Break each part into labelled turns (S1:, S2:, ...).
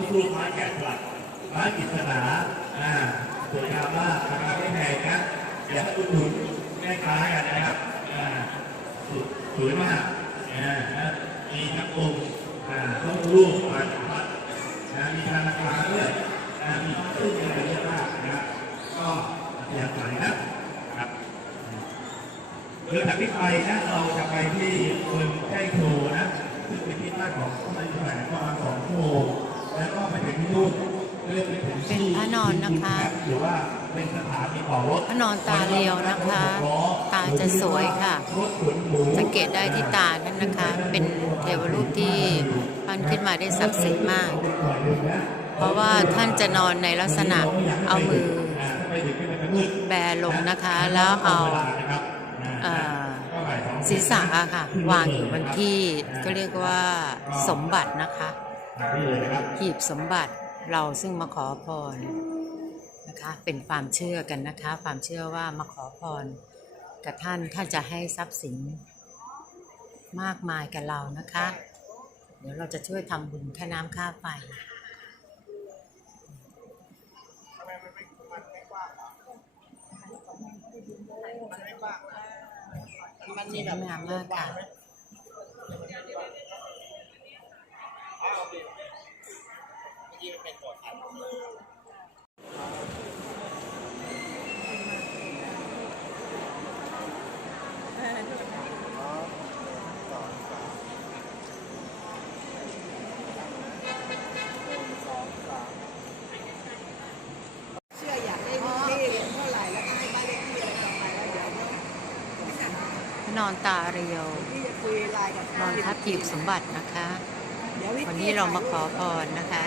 S1: ทุกรูปไม้แกะสลักไม้กิษณาอ่าสวยงามมากราคาไม่แพงนะอยากให้อุดหนุนแม่ค้ากันนะครับอ่าสวยมากอ่านะมีทั้งองค์อ่าทั้งรูปอ่าพัดนะมีธนาคารด้วยอ่ามีตู้เย็นเยอะมากนะครับก็อยากไหนนะครับเรือจากนี้ไปนะเราจะไปที่เมืองใกล้โทนะซึ่งเป็นที่ตั้งของพระมหาวิทยาลัย อนนะ
S2: คะ
S1: หรือว่าเป็นสถานีต่อรถ
S2: พระนอนตาเรียวนะคะ ตาจะสวยค่ะ
S1: รถขนหมู
S2: สังเกตได้ที่ตานั่นนะคะ เป็นเทวรูปที่ปั้นขึ้นมาได้ศักดิ์สิทธิ์มาก เพราะว่าท่านจะนอนในลักษณะเอามือ
S1: อ่าถ้าไปถึงก็จะมืด
S2: แบลงนะคะ แล้วเอา
S1: วลานะครับ
S2: เอ่อ
S1: ก็บ่ายสอง
S2: ศีรษะอะค่ะ วางอยู่บนที่ก็เรียกว่าสมบัตินะคะ
S1: มาที่เลยนะครับ
S2: หีบสมบัติเราซึ่งมาขอพร นะคะเป็นความเชื่อกันนะคะ ความเชื่อว่ามาขอพรกับท่านท่านจะให้ทรัพย์สินมากมายกับเรานะคะ เดี๋ยวเราจะช่วยทำบุญค่าน้ำค่าไฟ
S3: มันมีแบบ
S2: งามมากค่ะ
S3: ที่มันเป็นกฎอัน
S4: เชื่ออยากได้ที่เท่าไหร่แล้วก็ให้บ้านเลขที่อะไรต่อไปแล้วเดี๋ยว
S2: พระ นอนตาเรียว
S4: น
S2: อนทับหีบสมบัตินะคะ
S4: วั
S2: นนี้เรามาขอพรนะคะ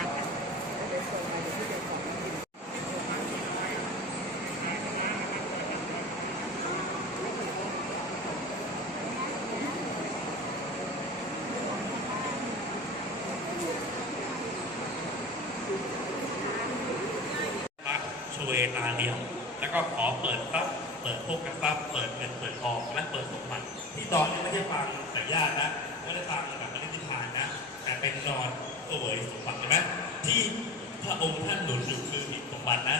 S5: ชเวลาเดียว แล้วก็ขอเปิดทรัพย์ เปิดโภคทรัพย์เปิดเงินเปิดทองและเปิดสมบัติที่ตอนนี้ไม่ใช่ฟังแต่ญาตินะไม่ได้ฟังแบบปฏิทานนะ แต่เป็นนอนเสวยสมบัติใช่ไหมที่พระองค์ท่านหนุนอยู่คือสมบัตินะ